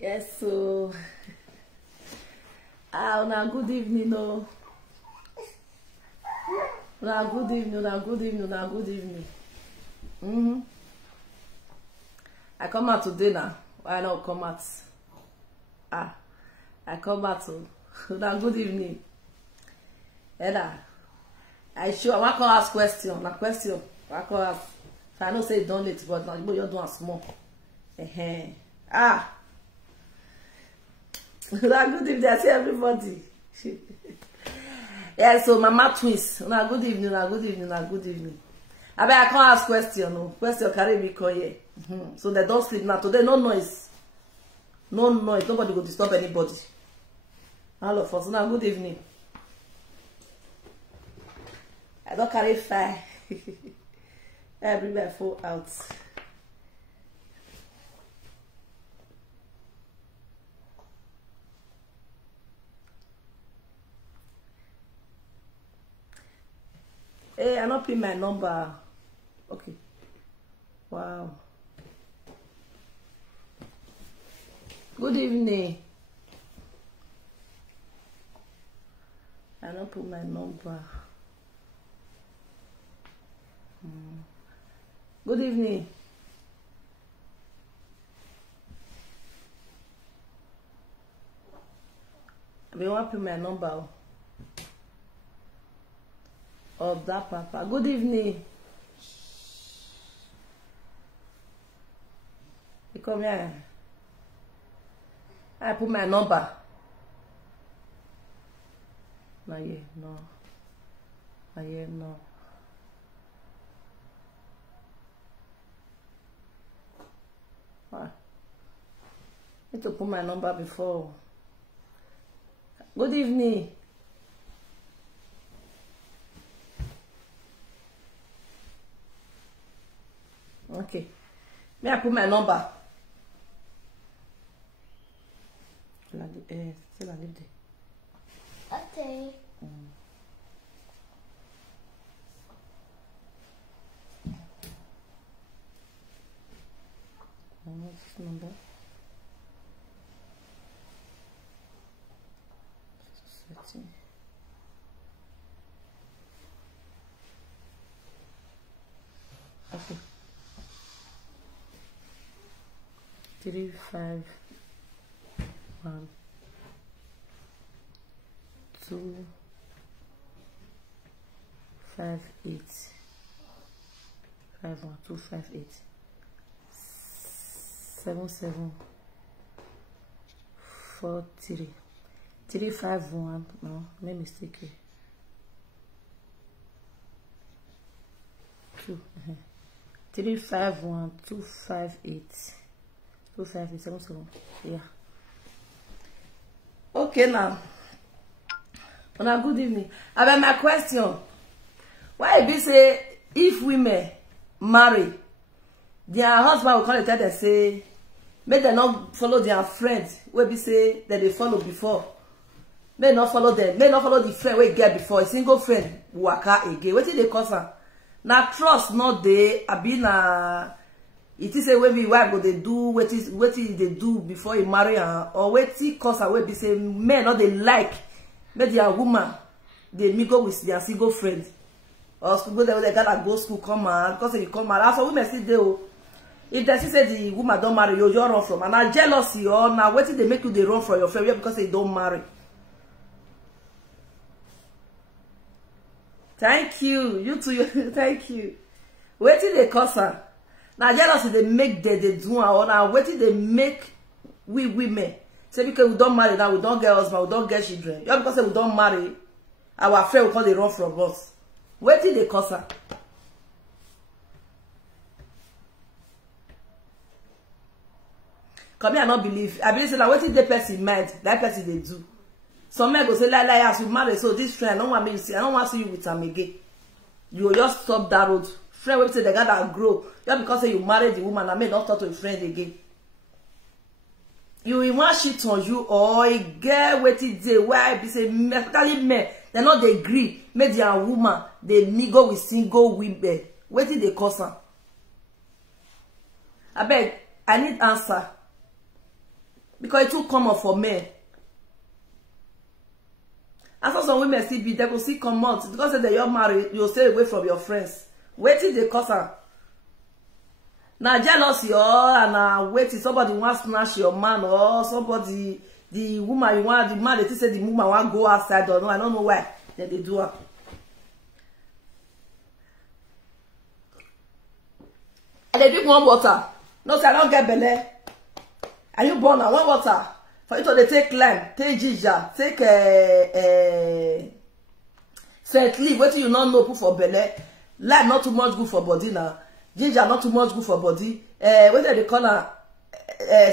Yes, so now good evening, no. Now good evening, good evening. I come out today now. Why not come out? I come out to now good evening. I want to ask question. I can ask. So I know say don't it, but now you're doing small. Now good evening, I see everybody. Yeah, so mama twins. Now good evening, good evening. I bet I can't ask question. No question carry me call here. So they don't sleep now. Today no noise. Nobody go disturb anybody. All of us. Now good evening. I don't carry fire. I bring my phone out. Hey, I not pin my number. Okay. Wow. Good evening. I don't put my number. Good evening. I want to put my number. Of that papa. Good evening. You come here. I put my number. No, yeah, no. No. I need to put my number before. Good evening. Okay. May I put my number? Still I leave there. Okay. What's this number? Setting. Okay. 3 5 1 2 5 8 5 1 2 5 8 7 7 4 3 3 5 1. No, make mistake here. 2 3 5 1 2 5 8 2 5 8 7 7. Yeah. Okay now. Good evening. About my question. Why be say if women marry, their husband will come and tell them say make them not follow their friends wey be say that they follow before. May not follow them. May not follow the friend we get before. A single friend waka again. Wetin dey cause am? Na trust not dey. Abi na it is a way we wife go dey do wetin they do before he marry her, or wetin cause am wey be say men not they like make their woman they mingle with their single friend. Or school go there, they gotta go school come out because if you come out, also women still dey. If they see say the woman don't marry you, you run from. And now jealousy or now wetin they make you they run from your friend because they don't marry. Thank you. You too. Thank you. Wetin they cause her? Now jealousy they make they do or now wetin they make we women say because we don't marry now, we don't get husband, we don't get children. Just because we don't marry, our friend will come they run from us. Wetin they cause her? Come here, I not believe. I believe say like wetin the person mind, that person they do. Some men go say like as you marry, so this friend I don't want me to see. I don't want to see you with him again. You will just stop that road. Friend will say they gotta grow. Just because say you marry the woman, I may not talk to a friend again. You will want shit on you or a girl wetin dey why be say especially men they not they agree make their woman they mingle with single women. Wetin dey cause am? Abeg, I need answer. because it too common for men. And so some women still be, they go see come out because they are married, you'll stay away from your friends. Wait till they cause her. Now jealousy or and wait till somebody wants to snatch your man or somebody, the woman you want, the man they say the woman want to go outside or no, I don't know why. Then they do her. And they drink one water. No, say I don't get belly. And you born on one water. For you to they take lime, take ginger, take scent leaf. What you not know put for belly? Lime not too much good for body now. Ginger not too much good for body. What they call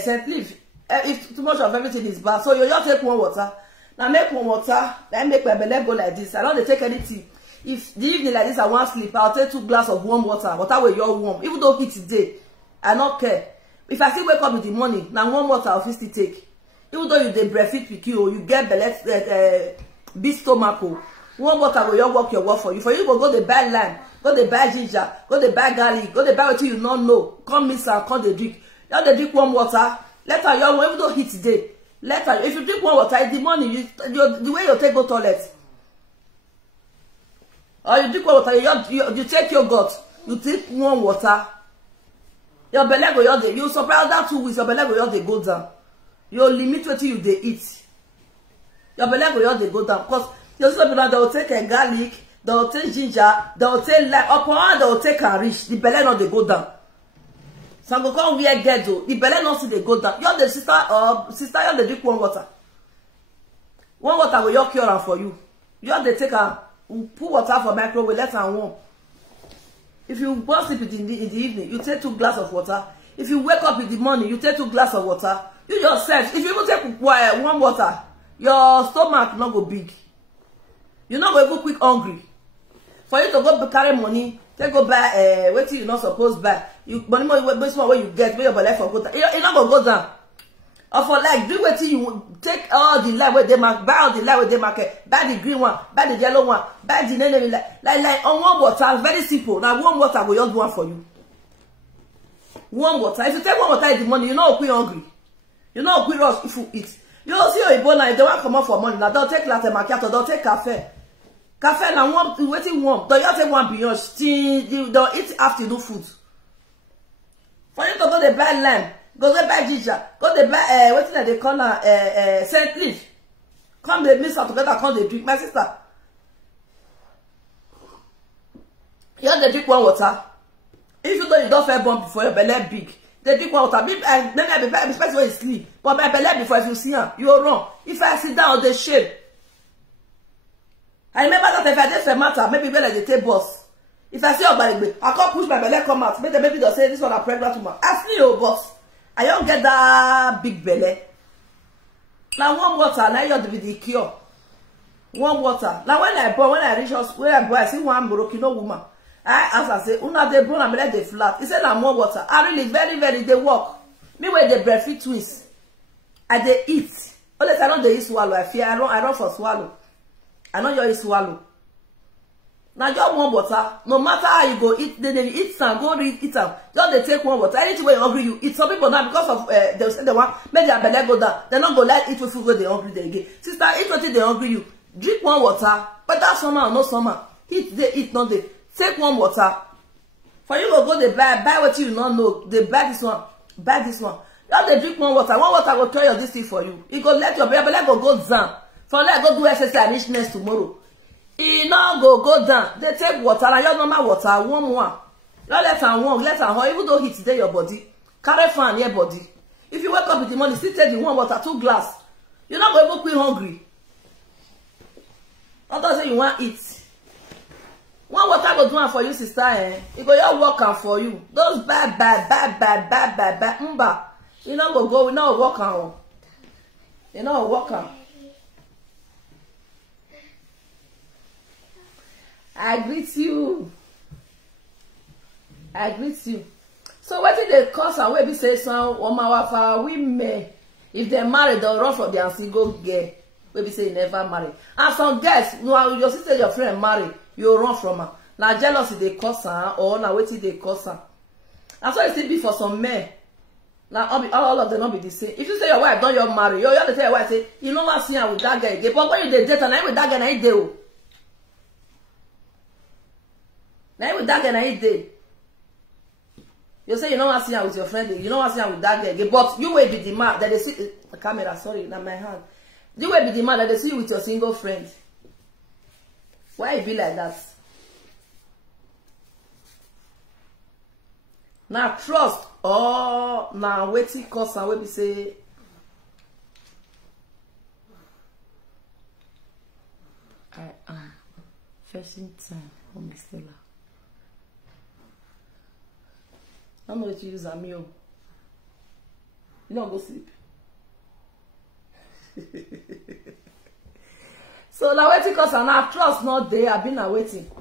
scent leaf? If too much of everything is bad, so you just take one water. Now make one water, then make my belly go like this. I don't take anything. If the evening like this I want sleep, I'll take 2 glasses of warm water. Water where you're warm. Even though heat today, I don't care. If I still wake up in the morning, now warm water I'll still take. Even though you dey breastfeed with you get belly big stomach, warm water will you work your work for you. For you go the buy lime, go the buy ginger, go the buy garlic, go the buy what you not know. Come mix and come the drink. Now they drink warm water. Later you even though heat today. Later if you drink warm water in the morning, the way you take go toilet. Or you drink warm water, you take yogurt, you take warm water. Your belly go you surprise that 2 weeks, your belly go go down. You limit what you they eat. Your belly go they go down. Because you see people they will take a garlic, they will take ginger, they will take lime, upon they will take a rich. The belly not they go down. Some go come wear ghetto. The belly not see they go down. You're the sister you're the drink one water. One water will you cure for you. You're the take a put water for microwave, let and warm. If you go sleep in the evening, you take 2 glasses of water. If you wake up in the morning, you take 2 glasses of water. You yourself, if you even take warm water, your stomach not go big. You're not going to go quick hungry. For you to go carry money, take go buy what you not supposed to buy. You money more where you get, where your belly for go down. You're not gonna go down. Or for like do what you take all the light where they mark, buy all the light where they market, buy the green one, buy the yellow one, buy the name like on warm water, very simple. Now warm water will just do one for you. Warm water. If you take warm water in the morning, you're not hungry. You know, quick rush if you eat. You don't see your Ebola, if they want to come out for money, now don't take latte macchiato, don't take cafe. Cafe now warm, waiting warm. Don't you take one beyond, still, don't eat afternoon food. For you to go to buy lime, go to buy ginger, go to buy, what did they call scent leaf. Come they mix up together, come they drink. My sister. You have to drink one water. If you know you don't feel born before your belly big. They drink water. Maybe I be especially when you sleep. But my belly before if you see her, you run. If I sit down, they shame. I remember that if I did a matter, maybe when they take bus. If I see your belly, I can't push my belly come out. Maybe they'll say this one a pregnant woman. I see your boss. I don't get that big belly. Now warm water, now you're the cure. Warm water. Now when I reach us, when I see one Moroccan woman. I say, una they brown and let they flat. He said, "I'm more water." I really very they work. Me when they breastfeed twins, I they eat. Unless I don't they eat swallow. I fear I don't for swallow. I know you eat swallow. Now just one water. No matter how you go eat, they eat some. Go eat some. Just they take one water. Anything where you hungry, you eat. Some people now because of they say they want make their belly go down. They not go like eat food where they hungry they again. Sister, eat until they hungry you. Drink one water. But that summer or no summer, eat they eat not they. Take one water. For you go they buy what you not know. They buy this one. Buy this one. You they drink one water. One water will tell you this thing for you. You go let your belly go down. For let go do exercise richness tomorrow. It now go down. They take water and your normal water, warm one. You let her warm, even though heat today your body. Carry fan your body. If you wake up in the morning, still take the warm water, 2 glasses. You're not going to be hungry. Not that say you want eat. One water go do for you, sister, eh? It go your work for you. Those bad. You know go, we know work on. You know work on. I greet you. So what did they cause and we say some women if they marry, they'll run from their single girl. We say never marry. And some girls, your sister, your friend marry. You run from her. Now jealousy they cause her or now waiting they cause her. And so it still be for some men. Now all of them not be the same. If you say your wife don't your marry, you have to tell your wife say you know what see her with that guy again. But when you date and I with that guy, I do. Now with that guy, I do. You say you know what see her with your friend, you know what see her with that guy again. But you will be the man that they see the camera. Sorry, not my hand. You will be the man that they see you with your single friend. Why it be like that? Now trust or now waiting cause and we be say I am facing time for Miss Stella. I don't know what you use a meal. You don't go sleep. So now waiting cause and now trust not there. I've been waiting.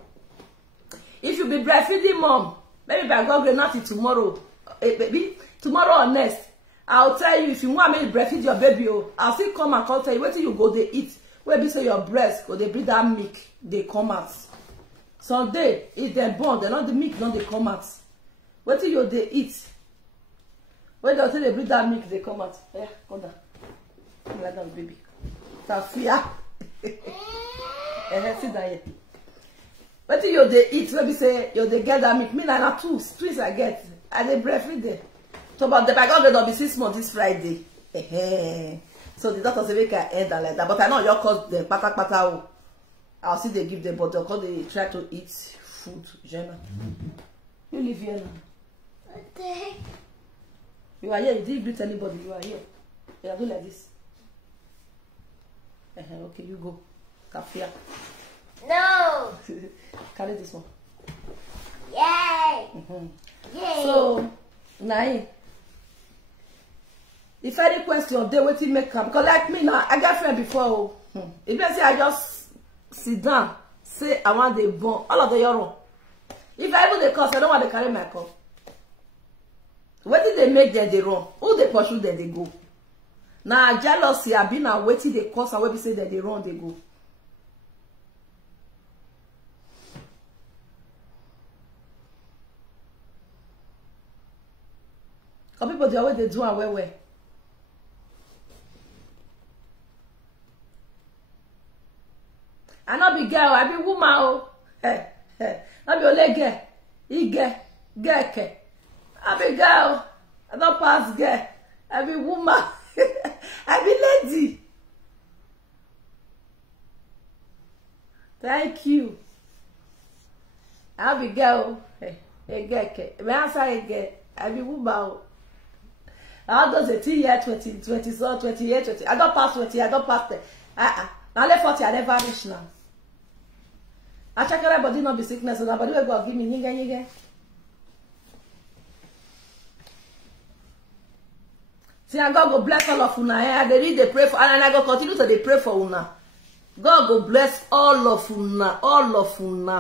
If you be breastfeeding mom, maybe by God will not tomorrow, baby, tomorrow or next. I'll tell you if you want me to breastfeed your baby, I'll still come and call tell you. Wait till you go they eat. Where be say your breast, go they breathe that milk, they come out. Someday, if they're born, they're not the milk, not they come out. Wait till you they eat. When they breathe that milk, they come out. Yeah, come down. Come lie down, baby. Safia. Sit down here. What do you they eat? Let me say you they get that milk. Me na twins I get. I they breastfeed them. So but the by God will be 6 months this Friday. So the doctor say we can end and like that. But I know your cause the pata. I'll see they give them, but because they try to eat food. Jenna. You live here now. Okay. You are here. You didn't greet anybody. You are here. You are doing like this. Okay, you go. Kafia. No. Carry this one. Yay. Yay. So, Nai, if any question, they wait to make come. Because like me now, I got friend before. If you say I just sit down, say I want the born, all of the euro. If I even the cost, I don't want to carry my cup. What did they make them they run? Who they pursue them they go? Now jealousy, I've been waiting the cost and when we say that they run, they go. Because people, they always they do and well. I not be girl, I be woman. Oh. I be only girl. Girl. I be girl. I don't pass girl. I be woman. I be lady. Thank you. I be girl. Girl. May I say girl? I be woman. I don't say 10 years, 20, so 28, 20. I don't pass 20, I don't pass 10. Now let 40, I never reach now. I check everybody not be sickness, so nobody will go give me nigga. See, and God go bless all of una. I read they pray for, and I go continue to they pray for una. God go bless all of una,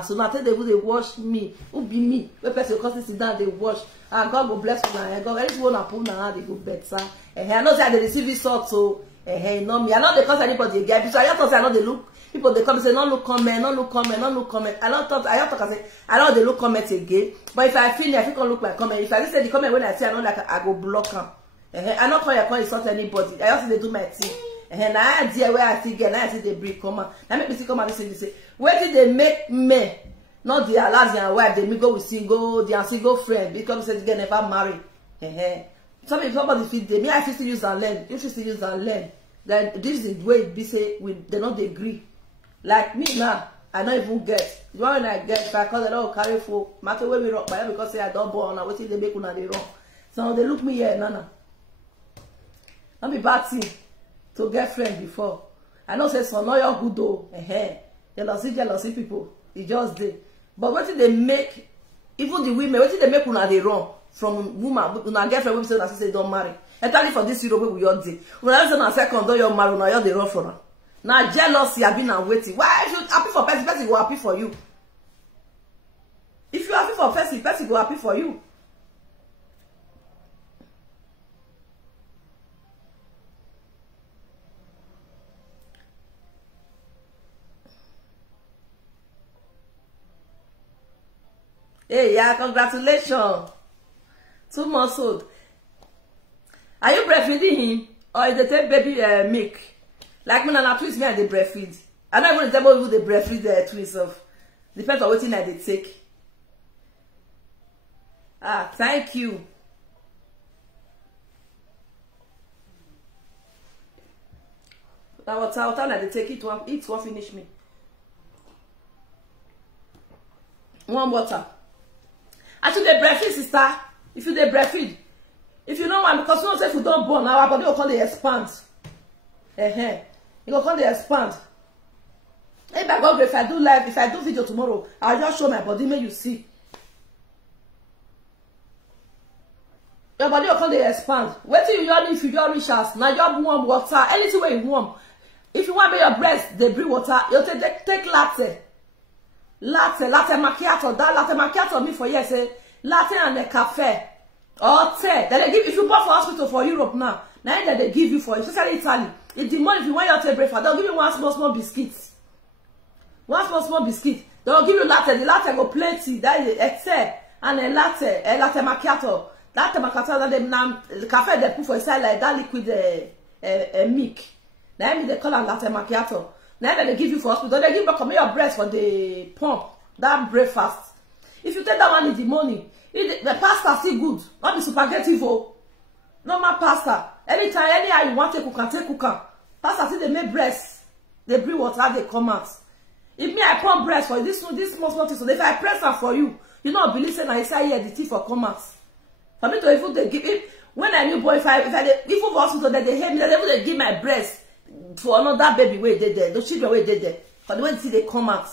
So now tell they will they wash me, who be me. When person come sit down, they wash. And God go bless una. God, any one upon now they go better. I know say they receive this sort so. No me. I know they cause anybody again. So I just say I know they look. People they come and say no look comment. I don't talk. I don't say I know they look comment again. But if I feel I think look like comment. If I say the comment when I see I know like I go block them. I not call insult anybody. I also they do my thing. And I idea where I see again, I see they break come on. Now make me see come and listen. They say, where did they make me? Not the husband and wife, they may go with single friend because they never marry. Somebody feed them. Me, I still use and learn. You should still use and learn. Then this is the way it be say they not agree. Like me now, I don't even get. The one I get, if I call it all carry for matter where we rock by because say I don't born and what they make una they wrong. So they look me here, Nana. Not be bad thing to get friend before. I know say so no you're good though. Jealousy people. It just did. But what did they make even the women, what did they make una they wrong from woman una get friend when say don't marry? Entirely for this Europe we all did. When I say na second don't you marry, now you're the wrong for her. Now jealousy have been and waiting. Why should happy for person go happy for you? If you happy for person go happy for you. Hey, yeah, congratulations. 2 months old. Are you breastfeeding him? Or is they take baby milk? Like me and twins, me and they breastfeed. I'm not even tell you they breastfeed the twins of. Depends on what thing they take. Ah, thank you. Now water like they take it won't finish me. One water. Actually, they breastfeed, sister. If you they breastfeed, if you know one, because you know say if you don't born, our body will call the expand. You will call the expand. If I go, if I do live, if I do video tomorrow, I'll just show my body, make you see. Your body will call the expand. Wait till you yawn if you don't reach us. Now you warm water, anything where you warm. If you want to make your breast, they bring water, you take latte. Latte macchiato. That latte macchiato me for years, say latte and the cafe. Or tea. Then they give, if you go for hospital for Europe now that they give you for, especially Italy. It's the money if you want your tea breakfast, they'll give you one small biscuit. One small biscuit. They'll give you latte. The latte go plenty. That is a tea and a latte macchiato. Latte macchiato that the cafe they put for inside like that liquid milk. Now they call it latte macchiato. Now that they give you for hospital, they give you your breast for the pump, that breakfast. If you take that one in the morning, the pasta still good, not the spaghetti for normal pasta. Anytime, anyhow you want to cook and take cooker. Pasta still they make breast, they bring water, they come out. If me I pump breast for this small thing, so if I press it for you, you know believe say I say here the teeth for come out. For me to even they give it when I new boy if I even for hospital that they hate me, they give my breast. For another baby where they there, those children where they there. For the way they see they come out.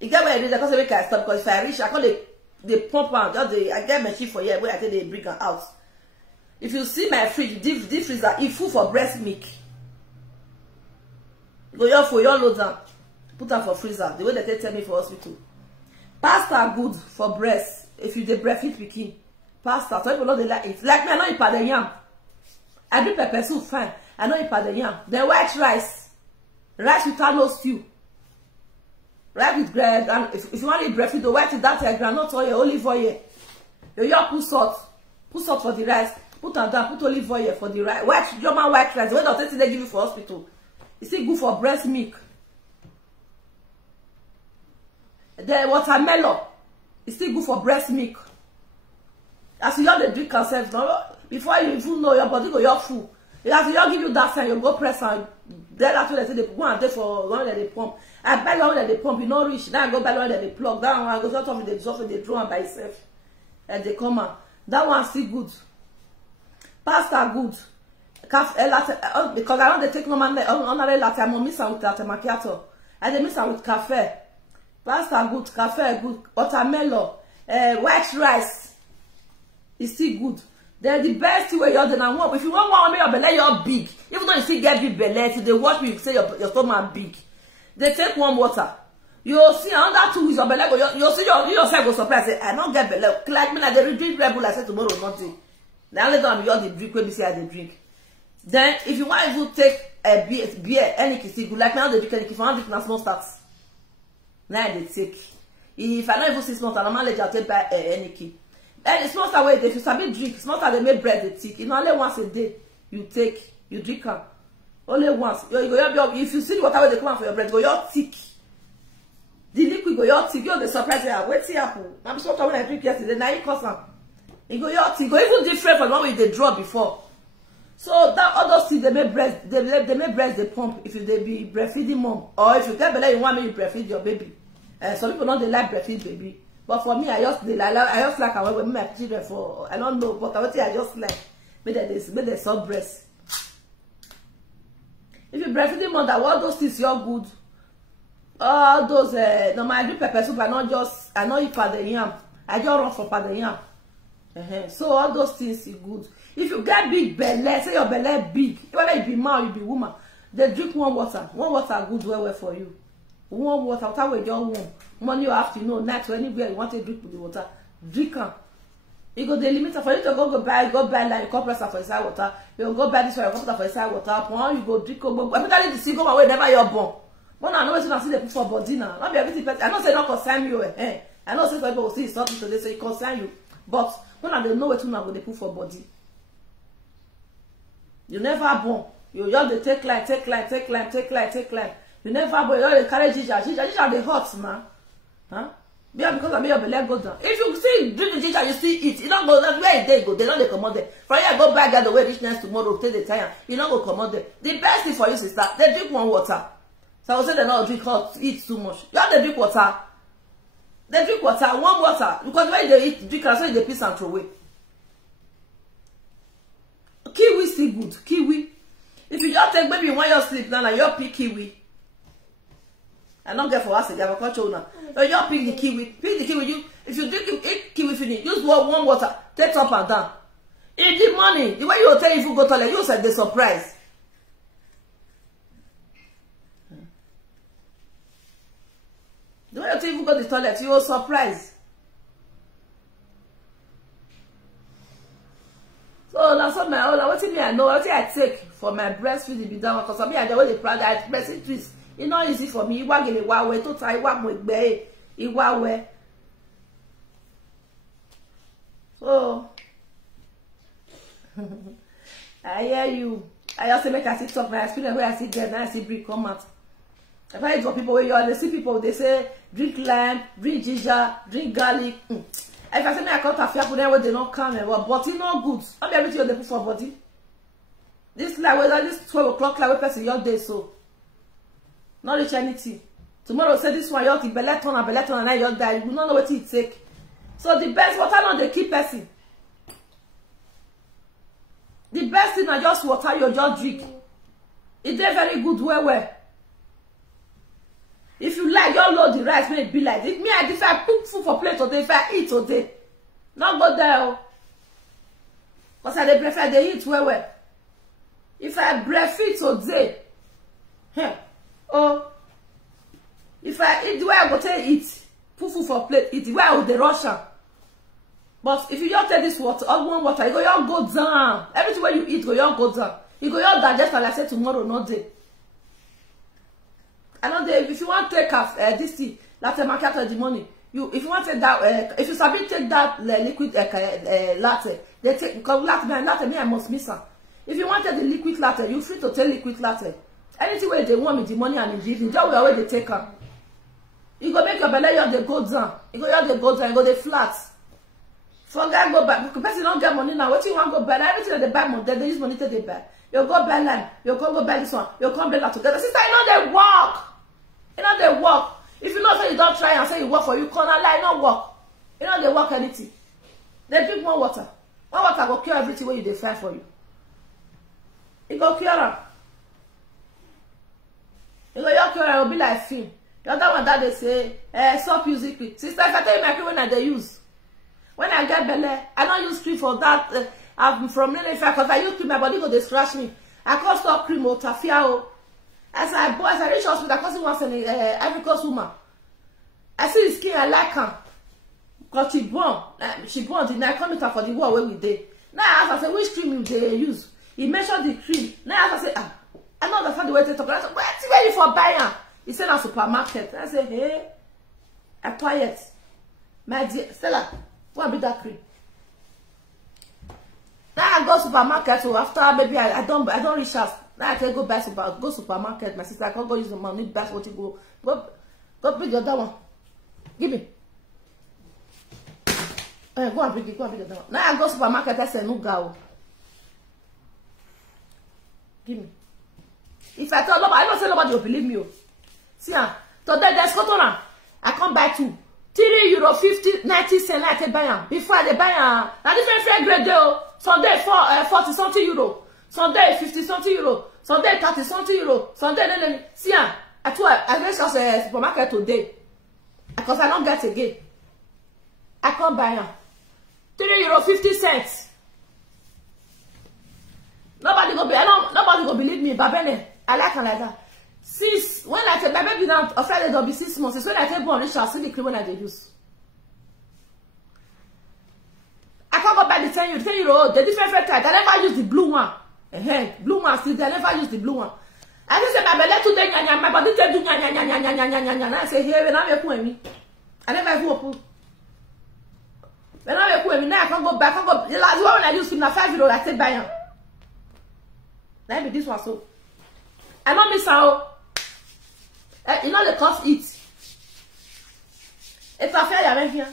You get where I did because they make I stop because if I reach, I call they pump out. Just I get my shit for here where I think they bring her out. If you see my fridge, this freezer is full for breast milk. Go your for your load down, put them for freezer. The way they tell me for hospital. Pasta good for breast. If you the breastfeed pikin, pasta. So people know they like it. Like me, I know you pad the yam. I do pepper soup fine. I know you pad the yam. Then white rice. Rice without no stew. Rice with bread. And if you want to eat breastfeed, the white is that granite oil, olive oil. You put salt. Put salt for the rice. Put on down, put olive oil for the rice. White German white rice. The way doctor they give you for hospital. It's still good for breast milk. The watermelon. It's still good for breast milk. As you have the drink yourself, no? Before you even know your body go your full. As you give you that sign, you go press and then after they say they go and take for one that they pump. I buy one that they pump, you know reach. Now I go buy one that they plug. That one I go sort of they draw and by itself. And they come out. That one still good. Pasta good. Because I want to take another latte, I'm mix with latte macchiato. And they mix with cafe. Pasta good, cafe good, watermelon, white rice is still good. They're the best way you're gonna want. If you want one, make your belly you're big. Even though you still get big belly, if they watch me, you say your stomach big. They take warm water. You'll see another 2 weeks your belly go. You'll see yourself go surprise. Say, I don't get belly. Like me, like they drink Red Bull. I said tomorrow nothing. Now let them you the drink when me say I drink. Then if you want to take a beer, any kiss good. Like now they drink any if I want to drink small starts. Now they take. If I don't even see small start, I'm not let you take any key. And small start way if you sabi drink, small start they make bread they thick. You know only once a day you drink them. Only once. If you see the water they come out for your bread, go your thick. The liquid go your thick. You're the surprise here. Wait see apple. I'm so when I drink yesterday. Now you cause them. It go your thick. Go even different from the one they draw before. So that all those things they make breast, they make breast they pump if they be breastfeeding mom or if you get belly you want me to breastfeed your baby. Some people don't they like breastfeed baby, but for me I just like I want my children for I don't know, but I just like make they soft breast. If you breastfeeding mother, all those things you're good. All those no I do pepper soup. I know you pad the yam. I just run for pad the yam. So all those things is good. If you get big belly, say your belly big, whether you be man or you be woman, they drink warm water. Warm water good well for you. Warm water, water with your warm. Morning or afternoon, night, or anywhere you want to drink with the water, drink them. You go the limiter for you to go buy like compressor for inside water. You go buy this for your compressor for inside water. Upon you go drink. Everybody the single away never you're born. But I know what you can see the put for body now. Not be everything. I know say not concern you. I know say people will see something today, so it concern you. But when I don't know what you now they put for body. You never born. You just dey take life, take life, take life, take life, take life. You never born. You just dey carry ginger. Ginger dey hot, man. Huh? Because I made your belly go down. If you see drink the ginger, you still eat. You don't go where they go. They don't come out there. From here, go back the way richness tomorrow. Take the time. You don't go come out there. The best thing for you, sister, they drink one water. So I will say they don't drink hot, eat too much. You have to drink water. They drink water, warm water. Because when they eat, drink and so they piss and throw away. Kiwi still good. Kiwi. If you just take maybe when you sleep now, like you pick kiwi. I don't get for us again, but now. So you pick the kiwi. Pick the kiwi. If you drink eat kiwi finish, use warm water. Take up and down. In the morning, the way you tell if you go to toilet, you said the surprise. The way you tell if you go to the toilet, you will surprise. So that's what my own. What I know, what I take for my breastfeeding be done because I don't want to pride. I breastfeed twist. It's not easy for me. Iwa gele wa we to tie wa mo gbe iwa we. So I hear you. I also make a TikTok my experience where I see them, I see brick come out. If I for people where you are, they see people they say drink lime, drink ginger, drink garlic. If I say me I cut a fear for them where they not come, but it's not good. Not everything they put for body. This like whether this 12 o'clock like person your day so. Not reach anything. Tomorrow say this one, you have belleton and now you die. You don't know what it take. So the best water not they keep person. The best thing is just water you just drink. It's very good well. If you like, you load the rice, may it be like this. Me, if I cook food for plate today, if I eat today, not go there. Because I prefer they eat well. If I breastfeed today, if I eat the way I go to eat, put food for plate, eat the way I would the Russian. But if you just take this water, all one water, you go down. Everything where you eat, go down. You go digest, like I said tomorrow, not day. Another if you want to take this tea, latte macchiato in the morning, if you want to take that, if you sabi take that liquid latte, they take because latte me I must miss her. If you want to take the liquid latte, you free to take liquid latte. Anything where they want in the morning and in the evening, just where they take her. You go make your belly you they go down. You go down, you go they flat. Forget go back. Because person don't get money now. What you want go buy? Everything that they buy money, they use money to they buy. You go buy land, you go buy this one, you come buy that together. Sister, you know they work. You know they work. If you know say you don't try and say you work for you, can't lie, not work. You know they work anything. They drink more water. One water will cure everything where you they fight for you. It go cure them. You go your cure will be like film. The other one that they say, stop using cream. Sister, if I tell you my cream when I they use. When I get belly, I don't use cream for that. I'm from Nene because if I use cream, my body go they scratch me. I can't stop cream or tafia. As I reach hospital, I can't see one Ivory Coast woman. I see the skin, I like her. Because she born, then I come to her for the war where we did. Now I ask, I say, which cream they use? He measured the cream. Now I ask, I say, I don't understand the way they talk. I said, where's ready for buying? He said, a supermarket. I said, hey, I'm quiet. My dear, Stella, go and be that cream. Now I go supermarket, so after maybe I don't reach out. Now I can go buy supermarket. My sister, I can't go use the money, that's what you go bring the other one. Give me. Go and bring it, the other one. Now I go supermarket, I say no go. Give me. If I tell nobody, I don't say nobody will believe me. See, today there's cotton. I come buy two. €3, 90 cents I can buy them. Before I buy them, now different grade though. Sunday 40 something euro. Sunday 50 something euro. Sunday 30 something euro. Sunday see I reach us a supermarket today. Because I don't get again. I can't buy them. €3.50. Nobody go believe me, but I like her like that. Since when I take my baby now, after it'll be 6 months. It's when I take born, I shall see the cream when I use. I can't go buy the 10 euro. The different type. I never use the blue one. Blue one still. I never use the blue one. I just say my belly today, my body tell do I say here when I'm a me. I never even open. When I'm a me now, I can't go back. The last one when I use him now €5, I take buy him. Let me this one so. I don't miss out. You know the cost it. It's a fair right here.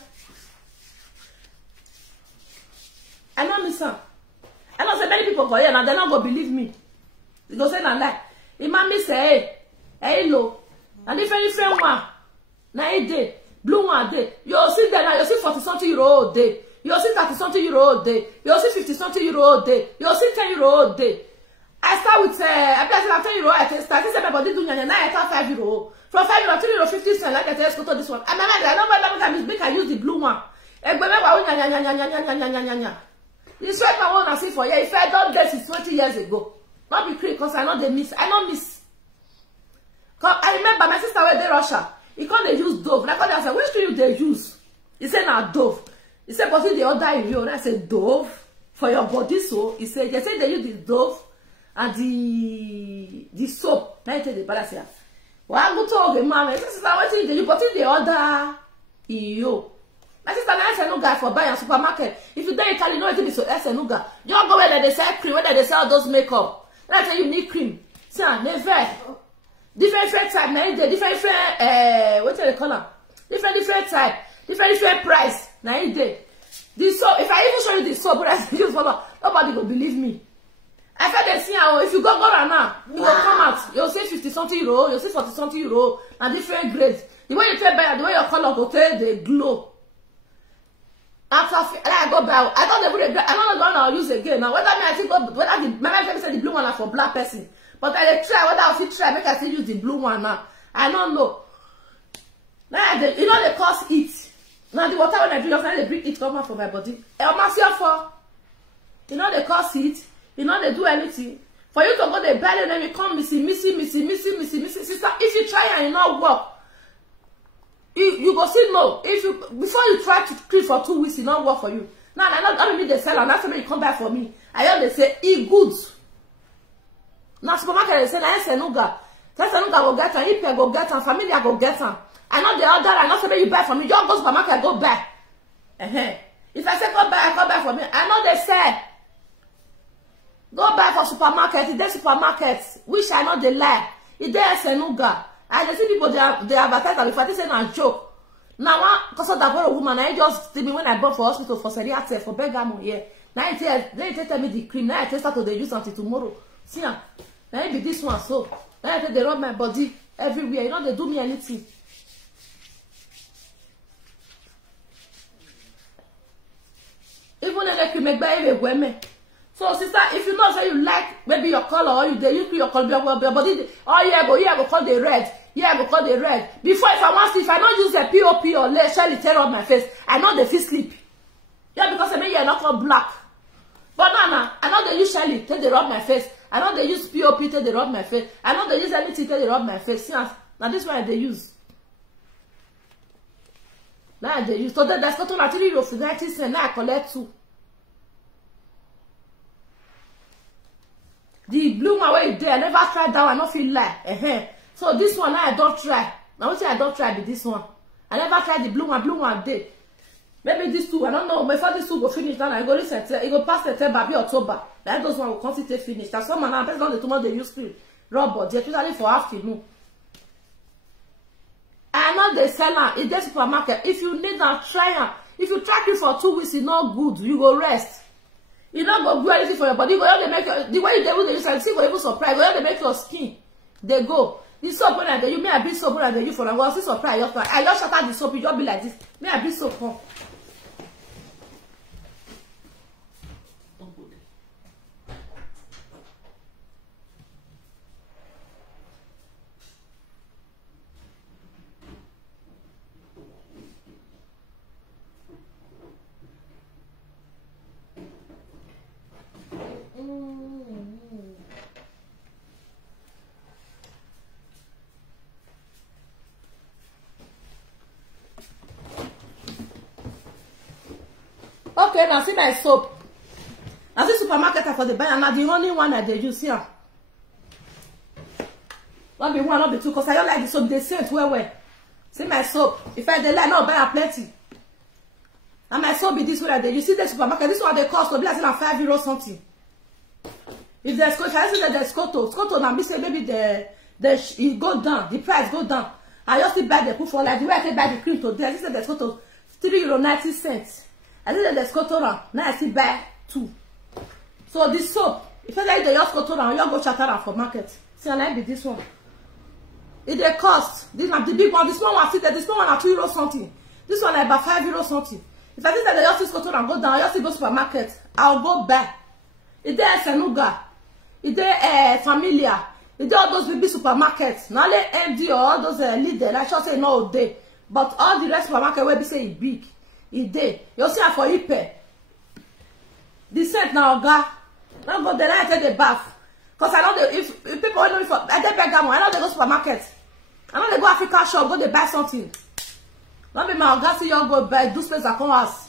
I don't miss out. I know say many people go here and they're not gonna believe me. They go say na lie. Imam me say, hey low. And if any friend one, na a day, blue one day. You see there now, you see 40 something euro a day. You see 30 something euro a day. You see 50 something euro a day. You see 10 euro a day. I start with I 10 euro. I can start. This everybody do now. I start 5 euro. From 5 euro, 3 euro 50 cents. Like I tell you, go to this one. I know why is big. I use the blue one. You sweat my one I see for you. If I don't get it 20 years ago, not be crazy because I know they miss. I don't miss. Cause I remember my sister went to Russia. He can't they use Dove. Like I said, which do you they use? He said now Dove. He said, but if they order in you, I said Dove for your body so. He said they say they use the Dove and the soap. Now the balance here. Well, I go to okay, mama. My sister what they use, but if they order in you. My sister now say no guy for buying supermarket. If you don't carry no it be so say no guy. You go where they sell cream, where they sell those makeup. Let's say you need cream. See, never. Different type, now different what do they call them? Different type, different price. Now this soap. If I even show you this soap, but I use for nobody will believe me. I feel they see how if you go right now, you will come out. You'll say 50 something euro, you'll say 40 something euro, and different grades. The way you take buy, the way your color go take the glow. After I go buy, I don't know the one I'll use again. Now whether I think whether the my friend said the blue one are for black person. But I try whether I'll still try, make I still use the blue one now. I don't know. Now you know they cost it. Now the water when I drink, they bring it come out for my body. You know they cost it. You know they do anything. For you to go the belly and then you come missing. Sister, if you try and you not work, you go see no. If you before you try to clean for 2 weeks, it not work for you. Now I don't need the seller. After you come back for me, I hear they say goods. Now supermarket they say na Senuga. Senuga go get am, Ipe go get am, Familia go get am. I know the order, I know say you buy for me. Just go supermarket, go buy. If I say go buy for me. I know they say go buy for supermarket. If they supermarkets, which I know they lie. If they Senuga, and they see people they advertise that if I say na joke. Now one cause of that for a woman, I just tell me when I bought for hospital for Seriate for Bergamo here. Now they tell me the cream. Now I tell start to they use until tomorrow. See now be this one so. Now I tell they rub my body everywhere. You know they do me anything. Even if they can make baby. So sister, if you know say you like maybe your color or you use your color your body. Oh yeah, go call the red. Yeah, go call the red. Before if I don't use a POP or let Shelly tear up my face, I know they feel sleep. Yeah, because I mean you're not called black. But no, I know they use Shelly till they rub my face. I know they use POP till they rub my face. I know they use anything till they rub my face. See, now this one they use. Now they use. So that's not only euro for 90 cents. Now I collect 2. The blue one where you there, I never tried that one. I don't feel like. So this one now I don't try. Now what I don't try be this one. I never tried the blue one. Blue one there. Maybe these 2, I don't know. Before these 2 go finish, then I go listen. It go past September, be October. Then those one will constantly finish. That's some man. That's not the tomorrow they use cream rubber. They especially for afternoon. I know they sell am. It's the supermarket. If you need them, try am. If you try it for 2 weeks, it's not good. You go rest. You not go do anything for your body. You go make the way they use and see go even surprise. Go they make your skin. They go. The soap when I do, you may have been soap when I do you for a while. See surprise. I just shut out the soap. You just be like this. May I be soap? Huh? Okay, now see my soap. I see supermarket for the buy, and now the only one that they use here. Not be 1, not be 2, because I don't like the soap. They scent well. See my soap. If I dey like, no buy a plenty. And my soap be this way that they use. See the supermarket. This one they cost to be like 5 euro something. If there's Scoto, I see that there's Scoto now, me say maybe it go down, the price go down. I just buy the put for like the way I say buy the cream today. I see that there's Scoto €3.90. I see that there's Scoto now. Now I see buy 2. So this soap, if you like the just Scoto now, you go check out for market. See, I like this one. It they cost. This one the big one. This one see that this one are €2 something. This one like about €5 something. If I think that they just Scoto and go down, I just go supermarket. I'll go buy. It there Senuga. It there Familia. It there all those big supermarkets. Not only MD or all those leaders. I should say no day. But all the rest supermarket where we say it big. It there. You see for Ipe. The scent now ga. Now go there I take the bath. Because I know if people know for I dey beg them, I know they go supermarket. I know they go African shop, go they buy something. Not be my oga see you go buy do space at come house.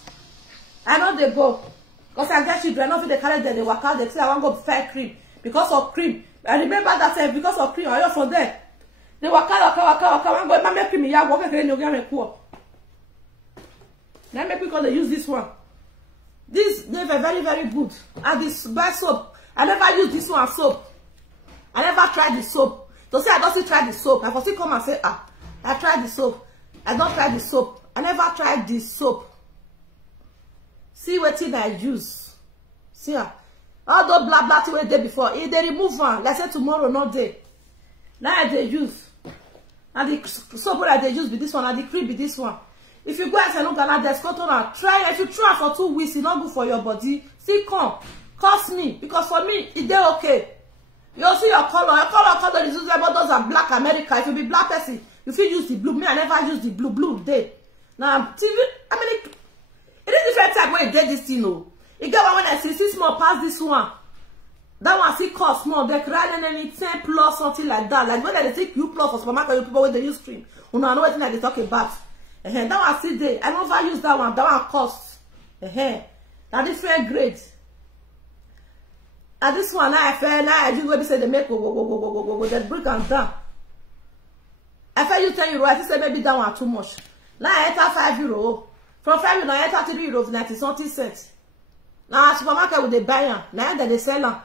I know they go. Because I get children, I know if they carry them, they work out, they say I want to go buy cream. Because of cream. I remember that time, because of cream, I from there. They work out, I want to make cream, yeah, work again, you get me cool. Then make because they use this one. This, they were very, very good. And this buy soap. I never use this one soap. I never tried the soap. To say I don't try the soap. I first come and say, I tried the soap. I don't try the soap. I never tried this soap. See what thing I use. See all those blah blah thing the day before. If they remove one, let's say tomorrow, not day. Now they use. And the soap that they use be this one, and the cream be this one. If you go and say, look at that, Scoto now, try. If you try for 2 weeks, it's not good for your body. See, come. Cost me. Because for me, it's there okay. You see your color. Your color is usable. Those are black America. If you be black person, you feel use the blue. Me, I never use the blue. Blue day. Now, TV, I mean, it is different type when you get this thing, no. You get one when I see small past this one. That one see cost small. They cry any 10 plus something like that. Like when they take you plus for supermarket, you people when they use cream. You know, I know what they talk about. That one see there. I never use that one. That one costs. That different grades. And this one, now I feel now I just go say they make go. They break and down. I feel you €10. I say maybe that one too much. Now I enter €5. From €5 now I enter €3.90 something cents. Now supermarket with the buyer. Now they sell them.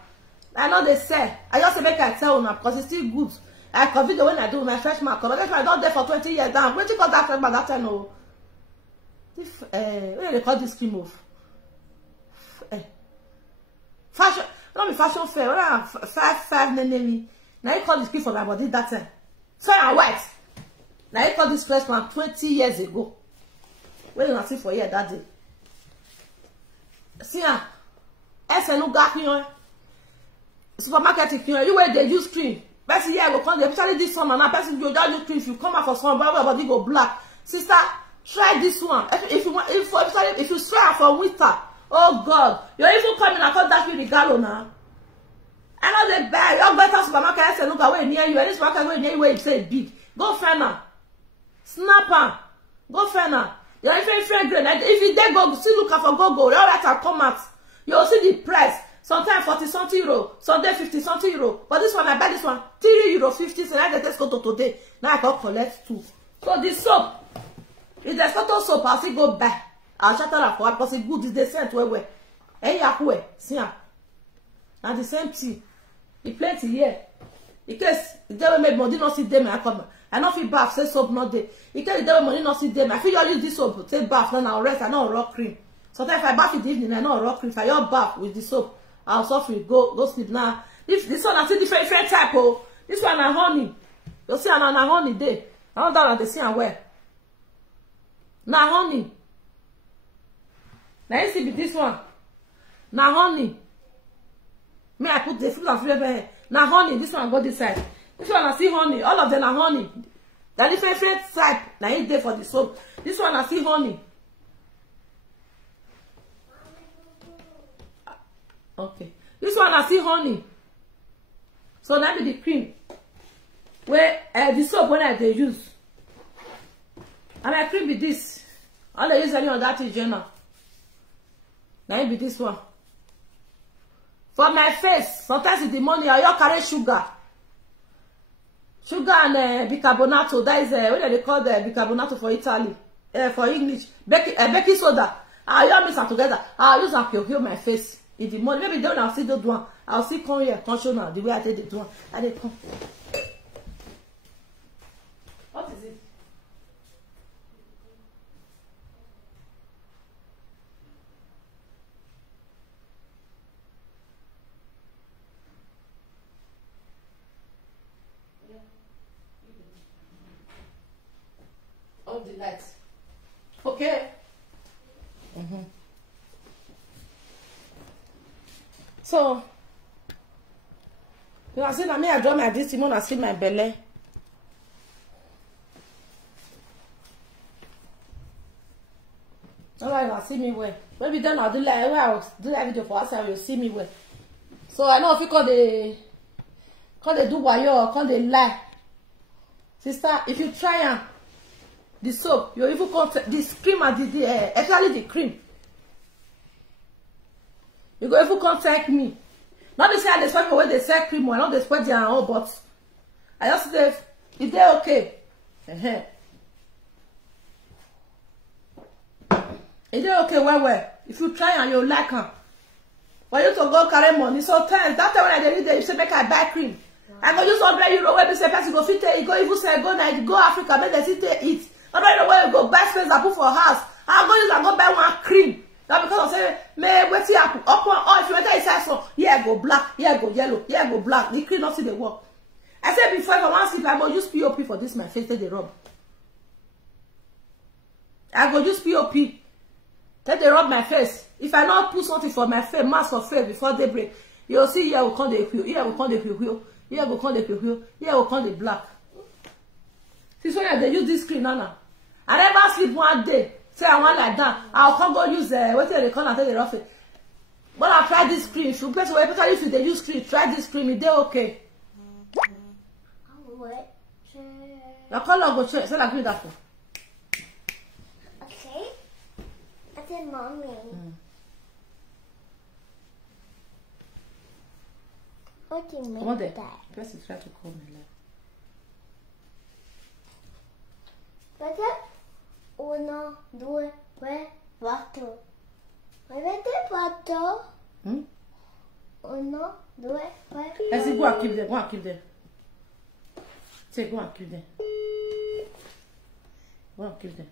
I know they sell. I just make I tell now because it's still good. I confuse the when I do my fresh mark. I don't there for 20 years down. When you call that fresh mark that time no. If when they call this cream of fashion. Not be fashion fair. When I five name. Now you call this cream for my body that time. So I'm white. Now you call this fresh mark 20 years ago. When you see for here that day. See ya. SNU got here. Supermarket here. You where they use cream. Person here will come. Especially this one. And a person you don't use cream. If you come out for some, body go black. Sister, try this one. If you want, if you try for winter. Oh God, you're even coming and call that you the gallo now. I know they buy your better supermarket. I say look away near you. And this supermarket away near you where you say big. Go find her. Snap her. Go find her. You're even great. If you dare go, see look for go. All right, I'll come out. You'll see the price. Sometimes 40 something euro. Sometimes 50 something euro. But this one, I buy this one €3.50. So I just go to today. Now I can collect 2. So this soap. If there's not soap, I'll see go buy. I'll shut her for because it's good. It's the same way. Hey, yakwe. See ya. And the same thing. It plenty here. In case the devil make money not see them, I come. I don't feel bath, say soap not there. In case the devil money not see them, I feel you use this soap, take bath, then I'll rest, I know raw cream. Sometimes if I bath in the evening, I know raw cream. If I your bath with the soap, I'll suffer, go sleep now. This one I see different type, oh. This one are honey. You see, I'm honey there. I don't know they see and where. Now honey. Now you see this one. Now honey. Me, I put the fruit and flavor here. Now honey, this one go this side. This one I see honey. All of them are honey. The different type. Now it's there for the soap. This one I see honey. Okay. This one I see honey. So now be the cream. Where the soap when they use. And my cream be this. All they use any on that is journal. Now it be this one. For my face, sometimes in the morning, I carry sugar. Sugar and bicarbonato. That is what they call the bicarbonato for Italy. For English. Baking soda. I mix them together. I use them to heal my face in the morning. Maybe they don't see those one. I'll see come here, come show now the way I take the do. I dey come. What is it? Off the lights. Okay. So, you know, say na me I draw my this, you know, I see my belly. Alright, you see me well. Maybe then I'll do like I'll do that video for us and you'll see me well. So I know if you call the do wayo or call the lie. Sister, if you try the soap, you even call the cream and the actually the cream. You go even contact me. Not be say I expect the way they sell cream, I not expect their own, but I just say if they okay. If they okay, well. If you try and you like them, for you to go carry money, so times that time when I read there, you say make I buy cream. I go use €100 where you say person go fit take, you go even say go Africa, make they sit there eat. €100 where you go buy space I put for house. I go use and go buy one cream. Now because I say, may wait here up or if you enter inside so here go black, here go yellow, here go black. The cream not see the work. I said before if I want sleep, I go use POP for this my face, take the rub. I go use POP. Take the rub my face. If I not put something for my face, mask for face before they break, you'll see here will come the pure, here will come the pure, here will come the pure, here will come the black. This one they use this cream now. I never sleep one day. Say I want like that. I'll come go use what they call and take the rough it. But I try this cream. If they use cream, try this cream. They okay. The color go check. So like me that for. Okay. I said mommy. What do you mean by that? Person try to call me like. But 1, 2, 3, 4. Avete fatto? 1, 2, 3. Let's go and keep them. Go and keep them. Say, go and keep them. Go and keep them.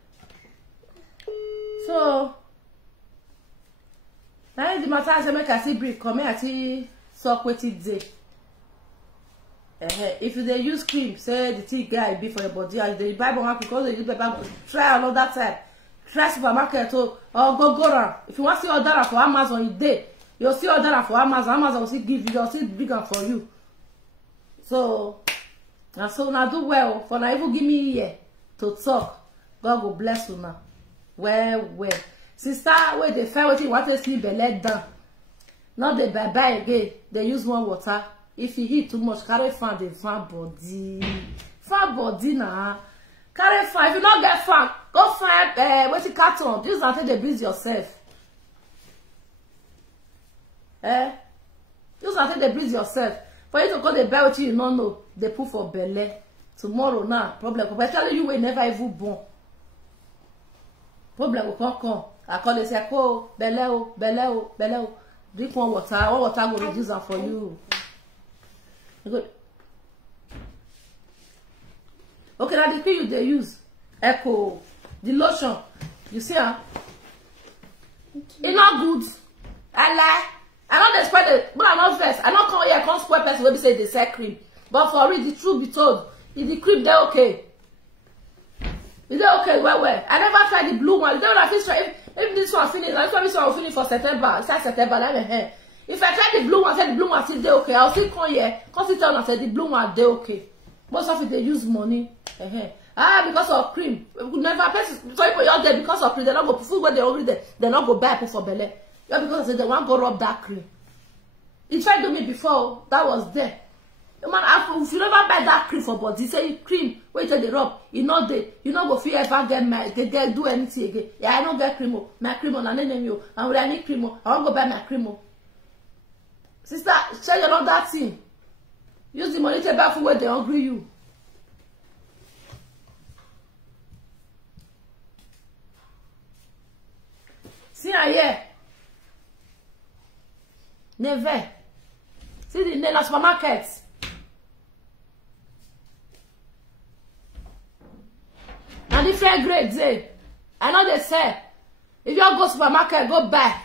So, now the matter is make I see brief come here to suck with it day. If they use cream, say the tea guy be for your body, and they buy one because they use paper, try another time. Try supermarket or go around. If you want to see order for Amazon, you day. You'll see order for Amazon. Amazon will see give you, you'll see bigger for you. So now do well. For now, even give me here to talk. God will bless you now. Well. Sister, where they find what you want to sleep, they let down. Not they buy again. They use one water. If you eat too much, carry fan, the fan body. Fan body now. Carry fan. If you not get fan, go find what's the carton. This is until they breathe yourself. This is until they breathe yourself. For you to go the buy what you don't know, they put for belly. Tomorrow now, problem. But tell you we never even born. Problem will come. I call it say, oh, belly. Drink one water. One water will reduce that for you. Good. Okay, now the cream they use Echo, the lotion. You see her? It's not good. I lie. I don't expect it, but I'm not first. I don't come here, come spoil person when we say they sell cream. But for real, the truth be told, if the cream they're okay. Is they okay? Well. I never tried the blue one. They don't have to try. If this one finish, this one will finish for September. It's like September. If I try the blue one, say the blue one still they okay. I'll still come here. Come sit down and say the blue one they okay. Most of it they use money. Because of cream. Never person. Sorry for you there because of cream. They not go food where they already there. They not go buy for belly. Yeah, because they want to go rub that cream. He tried to do me before. That was there. Man, if you never buy that cream for body, say cream. Wait till they rub. You know they. You not go feel ever get my. They get do anything again. Yeah, I don't get cream. My cream on and then you. And when I need cream, I want go buy my cream. Sister, share your know that thing. Use the money to buy food where they hungry you. See here. Never. See the name of supermarket. And different grades, eh? I know they say, if you go supermarket, go buy.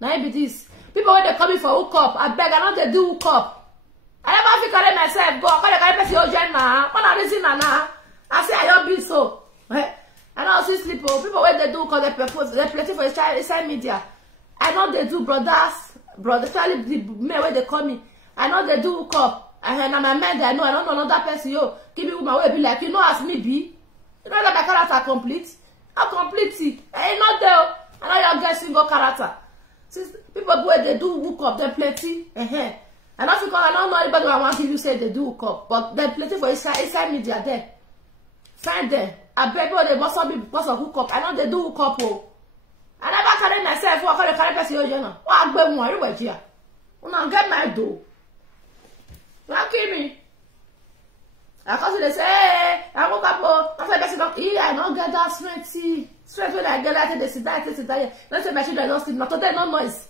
Now be this. People when they coming for hookup, I beg, I know they do hookup. I never feel carry myself, go, I carry person ojen na. When I reason na, I say I don't be so. I don't see sleep. People when they do, cause they propose, they plenty for inside media. I know they do brothers, especially the men when they call me. I know they do hookup. And my mind, I know another person, yo, give me woman will be like, you know, as me be. You know that my character complete. I complete it. I ain't not there. I know you're getting single character. Since people where they do hook up, they plenty. I don't know anybody I want to you say they do hook up, but they plenty for inside media there. Find them. I bet you they must be because of hook up. I know they do hook up. Oh. I never carry myself. Who I call the carry person you know. What I go more you were here. When I get my dough. Don't kill me. I cause they say, hey, I woke up, I said, that's not here, I don't get that strength. Strength when I get that, they sit there. Let's say my children don't sleep, not today, no noise.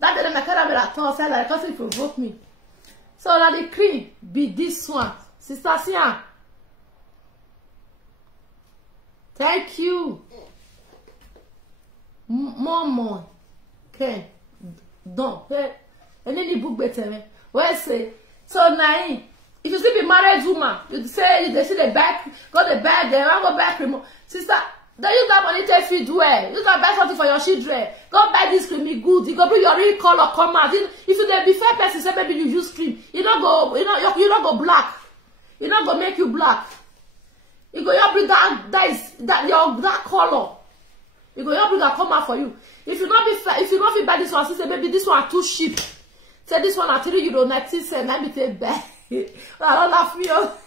That day, my camera at all, said, like, because it provoke me. So, now the cream be this one. Sister Sia. Thank you. More. Okay. Don't. And then the book better. Where say? So, now, if you still be married woman, you say they see the back, go the back, they want go back remote. Sister, don't use that money to feed well. You can buy something for your children. Go buy this cream, be good. You go bring your real color come out. If you be fair person, say maybe you use cream. You don't go black. You don't go make you black. You go bring that color. You go bring that come out for you. If you not be fair, if you not feel buy this one, say maybe this one too cheap. Say this one at €3.90. Let me take back. I don't laugh me up.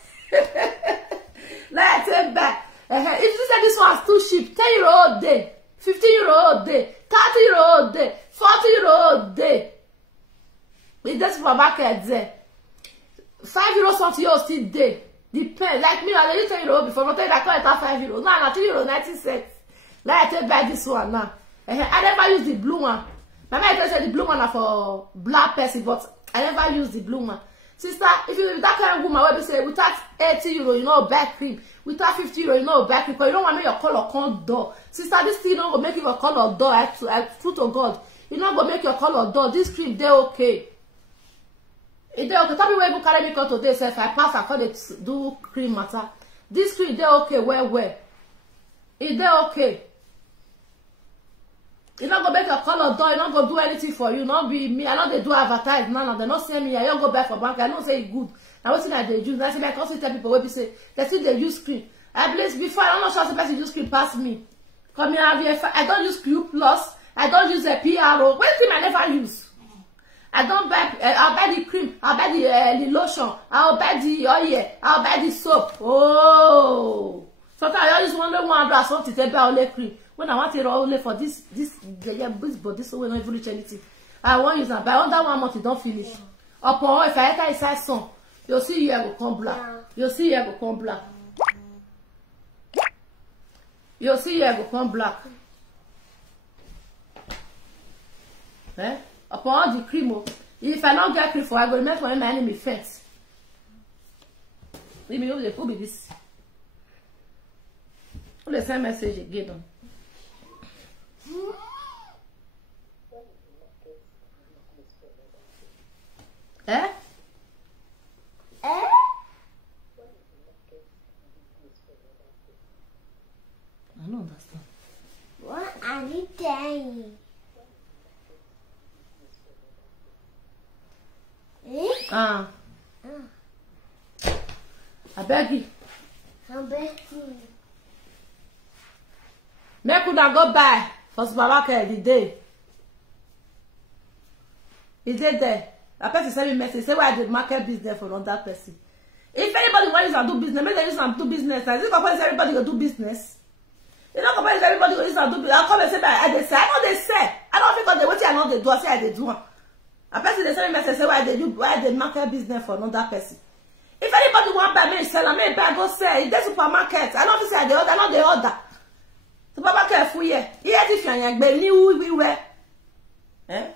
Let's take back. If you say this one's too cheap, €10 a day, €50 a day, €30 a day, €40 a day. It's just for market there. €5 something you still day. Depends. Like me, I let you €10 before. Not I call it €5. Now €3.90. Let's take back this one now. I never use the blue one. My mother said the blue one are for black person, but I never use the blue one. Sister, if you that kind of woman where they say without €80, you know, back cream, without €50, you know, back cream, because you don't want to make your color come dull. Sister, this thing don't go make your color dull. I truth to God, you not go make your color dull. This cream they okay. It they okay. Tell me where you carry me today. Say if I pass, I call it do cream matter. This cream they okay. Where? It they okay. You not go make your color dull. You not go do anything for you. Not be me. I know they do advertise. No, they not say me. I don't go back for bank. I don't say it good. I what's that they use. I say like also tell people where we say they see they use cream. I believe before I don't know how the person use cream past me. Come here, I don't use Q Plus. I don't use a PRO. One thing I never use. I don't buy. I'll buy the cream. I'll buy the lotion. I'll buy the oil. I'll buy the soap. Oh, sometimes I always wonder $100 something to buy only cream. When I want it only for this but this will not even reach anything. I won't use that. But under 1 month, it don't finish. Upon if I enter inside some, you'll see here will come black. You'll see here will come black. You'll see here will come black. Eh? Upon the cream, if I don't get cream for, I go make my enemy first. Let me know they put me this. Let's send message again. Eh? I don't understand. What are you saying? I beg you. I'm begging. Make una go buy for supermarket the day. Is it there? A person send me message, say why the market business for another person. If anybody wants to do business, make them use to do business. Is it compulsory everybody go do business? It's not compulsory everybody go use to do business. I'll come and say that I say. I know they say. I don't think they wait. I know they do. I say I they do. A person they send me message, say why they do why they market business for another person. If anybody want buy me sell, I may buy go sell. If they supermarket, I don't say they order. I know they order. Supermarket full here. Here this one we wear. Eh?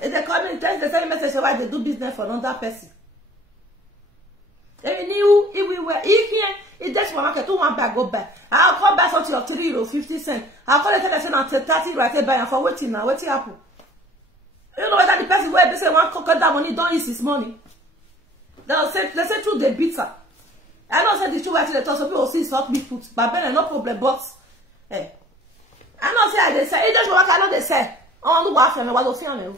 If they come in, they send me message why they do business for another person. If this market 2 1 bag go buy, I'll call back something of €3.50. I'll call it and say 30 right buy for waiting now. Waiting happen. You know whether the person where they say one cut that money don't use his money. They say through the bitter. I don't say the truth actually they talk so people see salt me put, but Ben no problem. But I don't say they say it just what I know they say. On the water, what was saying.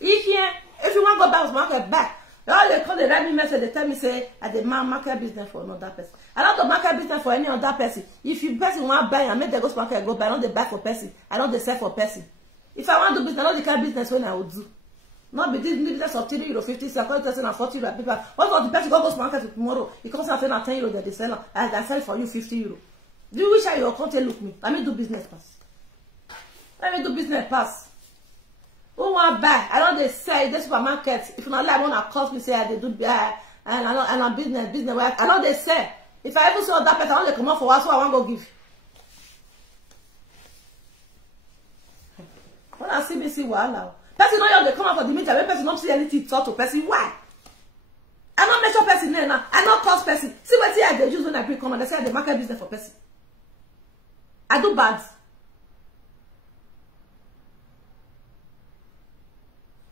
If you want to go back to market back. All they call, they write me message, they tell me, say, I demand market business for another person. I don't do market business for any other person. If you person want to buy and make the go to market go buy, I don't they buy for person. I don't they sell for person. If I want to do business, I know the kind of business when I would do. Not be this business of €3.50, so I call it €40 people. What about the person go to market tomorrow? He comes out and €10 that they sell, I can sell for you €50. Do you wish I your content look me? Let me do business pass. Let me do business pass. Who want buy? I don't they sell the supermarket. If you not like, wanna cost me say I they do buy and I'm business where I know they sell. If I ever saw that person, I don't they come out for what so I want to go give. When I see me see wahala. Person know you they come out for the media. When person don't see anything talk to person, why? I don't measure person there now. I don't cost person. See what I they use when I bring come and they say they market business for person. I do bad.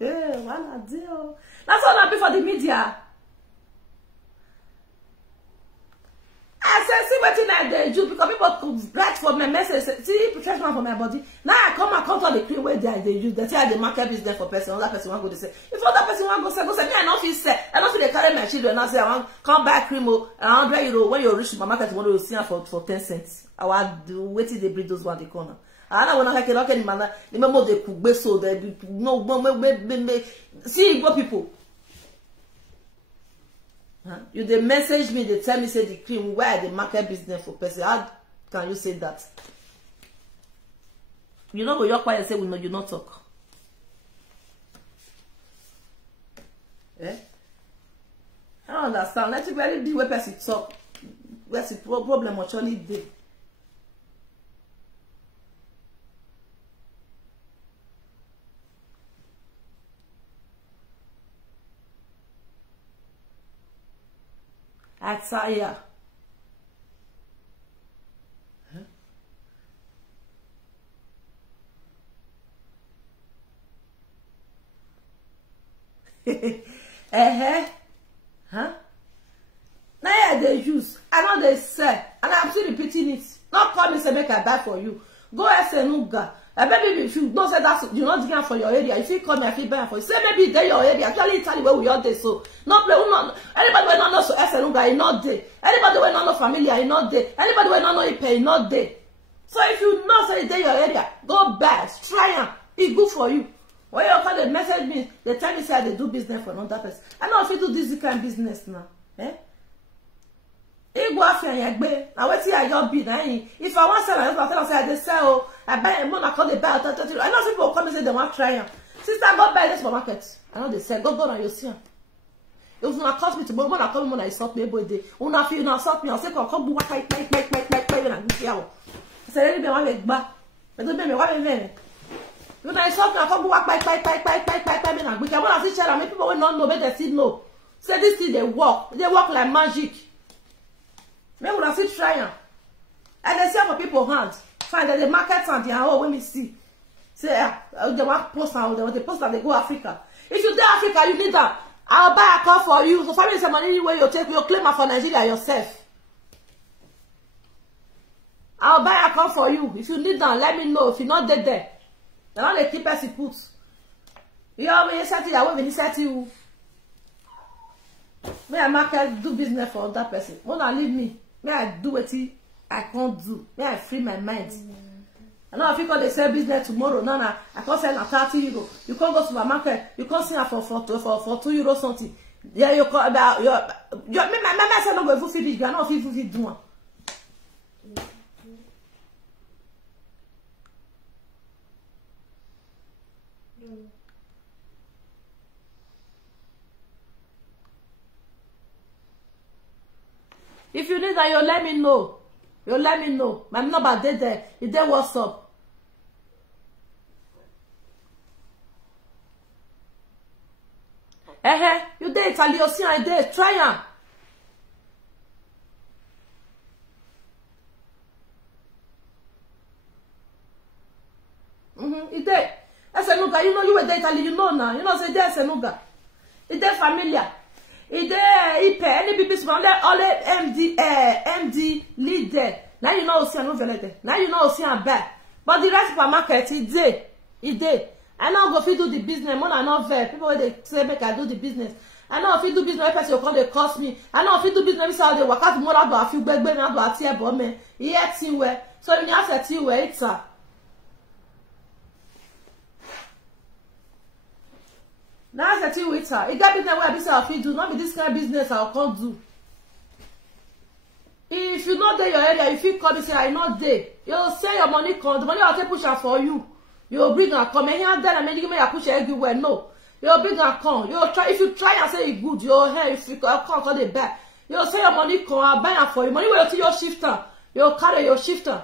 Yeah, what I do. That's all I be for the media. I said, see what I do because people could write for my message. See, protection for my body. Now I come and count all the cream where they use. They say the market business for person. Other person want to go to say. If other person want to go say, me I don't feel say. I don't feel they carry my children. I say I want come back cream €100 when you reach supermarket tomorrow you see for 10 cents. I want do wait till they bring those one the corner. I don't want to like man. Remember they cook best so they no see what people. Huh? You they message me, they tell me say the cream where the market business for person. How can you say that? You know go your quiet say we know you not talk. Eh? I don't understand. Let you very be where person talk. Where's the problem actually there? Attire. Huh? Huh? Now they use. I know they sell. And I'm still repeating it. Not call me say make I buy for you. Go Esenuga. And maybe if you don't say that you're not getting for your area, if you call me, I feel better for you. Say maybe they're your area. Actually, tell you where we are there. So, no play. Anybody will not know so Esenuga is not there. Anybody will not know familiar is not there. Anybody will not know Ipe is not there. So if you know say they're your area, go buy, try them. It's good for you. When you call they message me, they tell me say they do business for another person. I know if you do this kind of business now. Eh? If I want to sell, I say they sell. I buy a money, I call the buy. I know people come and say they want to try them. Sister, go buy this supermarket. I know they sell. Go and you see. If you cost me to go, I call me when I stop me every day. When I feel not stop me, I say come do what I and see how. I say really be one make back. I don't me what me. When I stop me, I come do what and we can want to see share. Many people will not know, but they still know. Say this thing they work like magic. Maybe when I see trying, and they sell for people hands. Find that the market and their own when we see. Say they want post and they post and they go Africa. If you go Africa, you need that. I'll buy a car for you. So find some money where you take your claim for Nigeria yourself. I'll buy a car for you. If you need that, let me know. If you're not dead there, now they keep us put. You know when you set it, I will set you. May I market do business for other person. When I leave me, may I do what I can't do. May I free my mind. I know if you call they sell business tomorrow, no, I can't sell at €30. You can't go to my market. You can't sell for €2 something. Yeah, you call about your my son not go feed it. You are not feed do one. If you need that, you let me know. You let me know. My number there. You there WhatsApp. You dey Italy, you see I dey try am. It dey Esenuga, you know you were there Italy, you know now. You know say there Esenuga. It dey familiar. It dey Ipe, any big business, only MD lead there. Now you know see no velete. Now you know see am back. But the rest supermarket, it dey. I know go fit do the business, more than not fair. People they say make I do the business. I know if you do business, person will come they cost me. I know if you do business, how they work out more about a few big men about here, but me, yeah, team where. So you have to team where it's now I tell you with her. It got business where business I do, not be this kind of business I can't do. If you not there your area, if you come and say I not there, you'll say your money come, the money I'll take push out for you. You'll bring and come. And here and then I mean you may push everywhere. No. You'll bring and come. You'll try if you try and say it good, you'll hear if you can't call it back. You'll say your money come, I'll buy it for you. Money will to your shifter. You'll carry your shifter.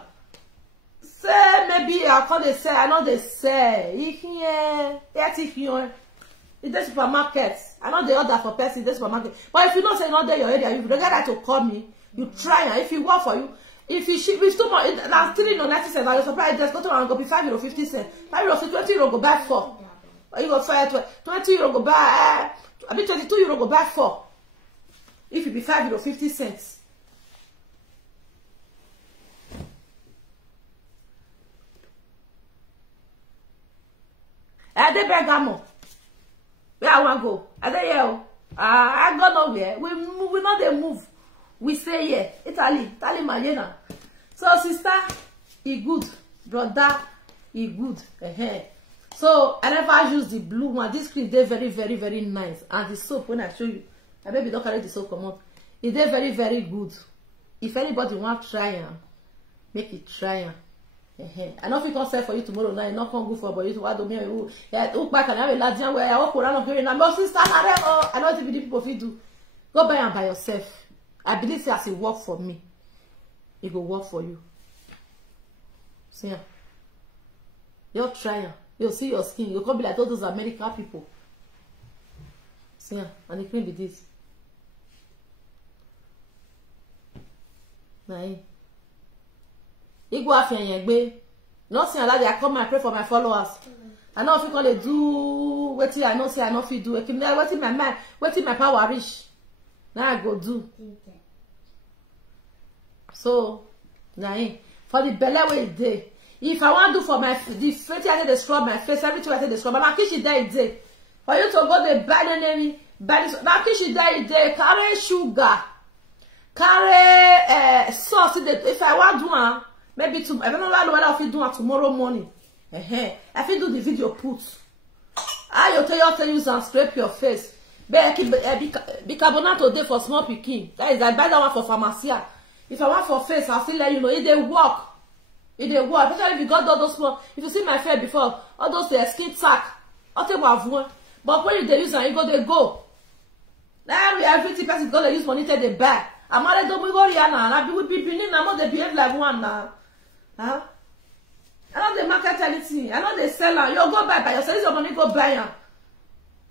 Say maybe I can't they say, I know they say. It's the supermarket. I know the order for person, the supermarket. But if you don't say not there your area, you don't get that to call me. You try and if you work for you, if you ship with too much, that's still no 90 cents. You're surprised just go to and go be €5.50. €5, 20 euro go buy 4. Or you go for 20 euro go buy. I mean 22 euro go buy 4. If it be €5.50. I dey Bergamo. Where I want go? I dey here. I go nowhere. We not dey move. We stay here. Italy Mariana. So sister, he good. Brother, he good. So I never use the blue one. This cream they very, very, very nice. And the soap when I show you, I baby don't carry the soap come up. It they very, very good. If anybody want try am, make it try am. I know if you can sell for you tomorrow night, not come go for but you to do me who back and have a Ladian where I walk around here and I'm sister. I know what the people do. Go buy and by yourself. I believe as it work for me, it will work for you. See, you'll try it. You'll see your skin. You'll come be like all those American people. See, and the cream be this. Nah, you go after and nothing like that. I come and pray for my followers. I know if you call do what I know say I know if you do. I can what in my mind, what in my power reach. Now I go do. So, now for the belly way day. If I want to do for my the face I dey scrub my face, everything I dey scrub. My kitchen day day. For you to go the buy enemy, buy this. My kitchen day day. Carry sugar, carry sauce. If I want one, maybe to I don't know whether I will do it tomorrow morning. I will do the video put. I you tell use and scrape your face. Bicarbonate today for small pikin. That is I buy that one for pharmacy. If I want for face, I'll still let you know. It they work. It they work. Especially if you got all those small. If you see my face before, all those skin sack. I'll take one. But when they use and you go, they go. Now every person is gonna use money till they buy. I'm already don't go here now. I be beginning. I'm not they behave like one now. Huh? I know they market anything. I know they sell her. You go buy by yourself. Use your money go buy her.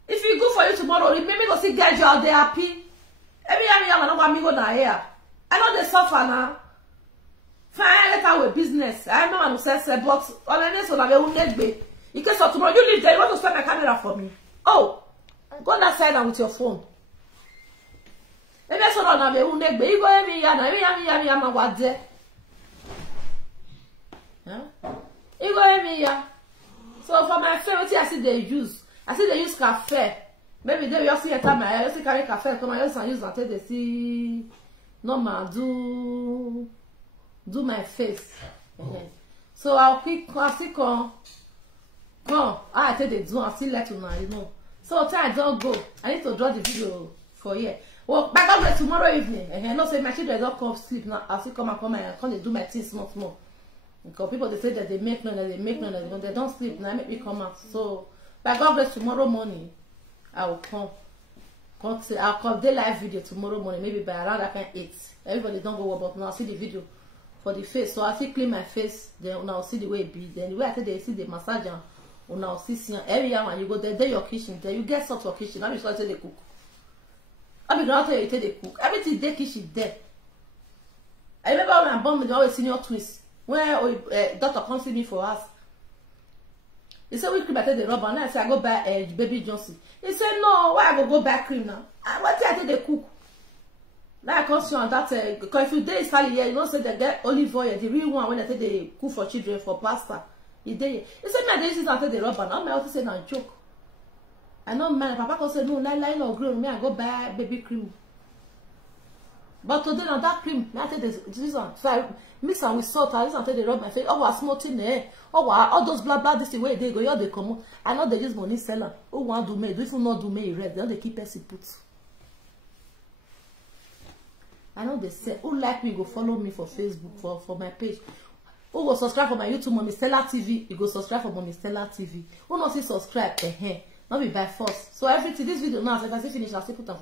If you go for you tomorrow, it maybe go see guys you out there happy. Every time you want to go down here. I know they suffer now. Fine, let her with business. I remember to say but on the next one I will not be. In case of tomorrow, you leave there, you want to start my camera for me. Oh, go that side with your phone. Maybe I saw on will not be. You go every year now, what there. You go every year. So for my favorite, I see they use. I see they use cafe. Maybe they will see a time I also carry cafe. Come I also use until they see normal do my face. So I'll quick come. I tell they do. I still let you know. So time don't go. I need to draw the video for here. Well, by God, tomorrow evening. I know say my children don't come sleep now. I'll still come and come and do my things small. Because people they say that they make noise, they don't sleep. Now make me come out. So by God bless tomorrow morning, I will come. I'll call day live video tomorrow morning, maybe by around like 8. Everybody don't go work, but now I'll see the video for the face. So I'll see clean my face, then I'll see the way it be. Then the way I think they see the massage Una see every year when you go there your kitchen, there you get salt for kitchen. Now you start to dey cook. I be not tell you take the cook. Everything dey kitchen there. I remember when I'm born with all the senior twins. When doctor come see me for us. He said, "We cream I take the rubber." And I said, "I go buy Baby Johnson." He said, "No, why I go buy cream now? What I take the cook?" Now I come see on that because if you dey Italy here, you know say they get olive oil, the real one when they take the cook for children for pasta. He dey. He said, "Me I dey use it take the rubber." Now me also say na joke. I know man, Papa come say no, lie no grow. Me I go buy baby cream. But today now that cream, me I take this one. So I mix am with salt. I use am take the rub my face. Oh, I smoking there. Oh, all those blah blah this way they go. You they come. I know they use money seller. Oh, want do me? If you not do me, red. They don't keep person put. I know they say, who like me go follow me for Facebook for my page. Who go subscribe for my YouTube Mommy Stella TV? You go subscribe for Mommy Stella TV. Who not see subscribe? Not be by force. So everything this video now, if I see finish, I'll still put them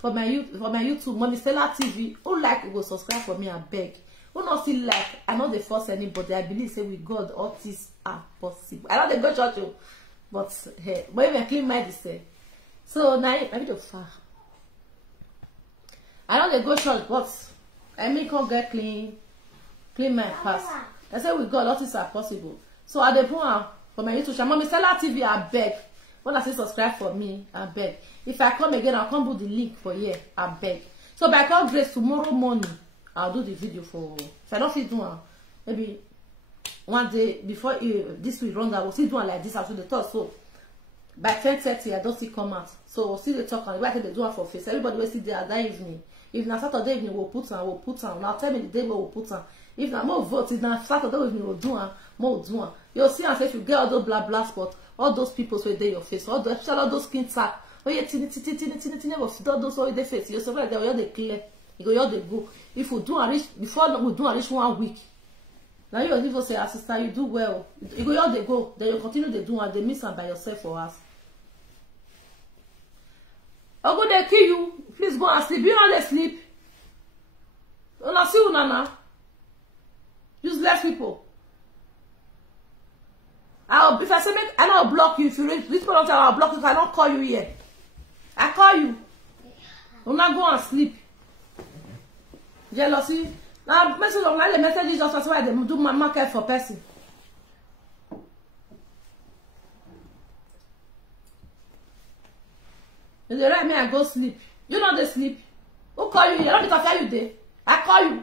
for my YouTube Mommy Stella TV. Who like you go subscribe for me? I beg. Who not see like? I know they force anybody. I believe say with God all things are possible. I know they go church, but hey, but even clean mind is say. So now I video far. I know they go church, but I make her get clean my pass. I say with God all things are possible. So I dey put am for my YouTube channel Mommy Stella TV. I beg. When I say subscribe for me, I beg. If I come again, I'll come put the link for here. I beg. So by God grace, tomorrow morning, I'll do the video for. If I don't see do maybe one day before this week run, I will still do one like this after the talk. So by 10:30, I don't see come out. So we'll see the talk and why they do it for face. Everybody will see there that evening. If na Saturday evening, we'll put on. Now tell me the day we'll put on. If na more vote, if na Saturday evening, we'll do more do. You'll see and say if you get all those blah spot. All those people so they your face, all those skin sack. Oh yeah, tini all those so they face. You so like they clear. You go they go. If you do and reach before we do and reach 1 week. Now you even say, sister, you do well. You go they go. Then you continue they do and they miss them by yourself for us. I'll go they kill you. Please go and sleep. You know they sleep. Una see you now. Useless people. If I say make, I don't block you. If you reach this point of time, I'll block you. If I don't call you here, I call you. Do not go and sleep. Jealousy. Now, message on the message is just why they do my market for person. If they write me, I go sleep. You know they sleep. Who call you here? I don't need to tell you there. I call you.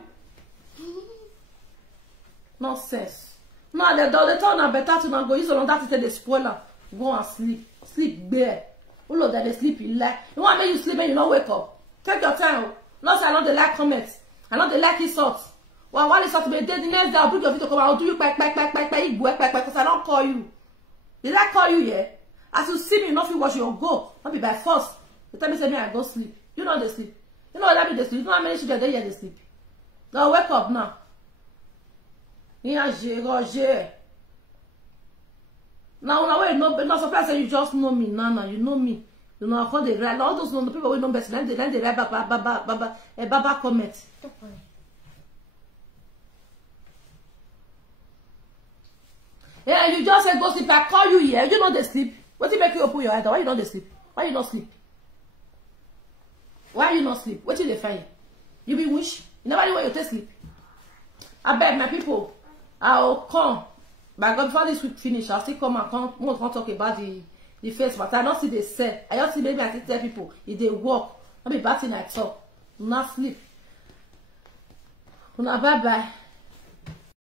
Nonsense. No, they turn a better to not go use on that to the spoiler. Go and sleep. Sleep there. All of them they sleep in like. You want to make you sleep and you don't wake up. Take your time. Not say I know they like comments. I know they like insults. Well, while it's to be dead, the next day I'll bring your video come. I'll do you back, because I don't call you. Did I call you here? As you see me, nothing watch your go. Not be by force. The time you say me, I go sleep. You know they sleep. You know what I mean they sleep. You know how many children they hear they sleep. Now wake up now. Roger. Now wait, no surprise you just know me, Nana. You know me. You know I call the right. All those people we know best. Then they write baba comment. Yeah, you just said go sleep. I call you here. You know they sleep. What you make you open your eyes? Why you don't sleep? Why you not sleep? Why you not sleep? What you they find? You be wish. You never know where you take sleep. I beg my people. I'll come. But before this week finish, I'll still come and come talk about the face. But I don't see they say. I just see maybe I tell people if they walk, I'll be batting I talk. Not sleep. Bye bye.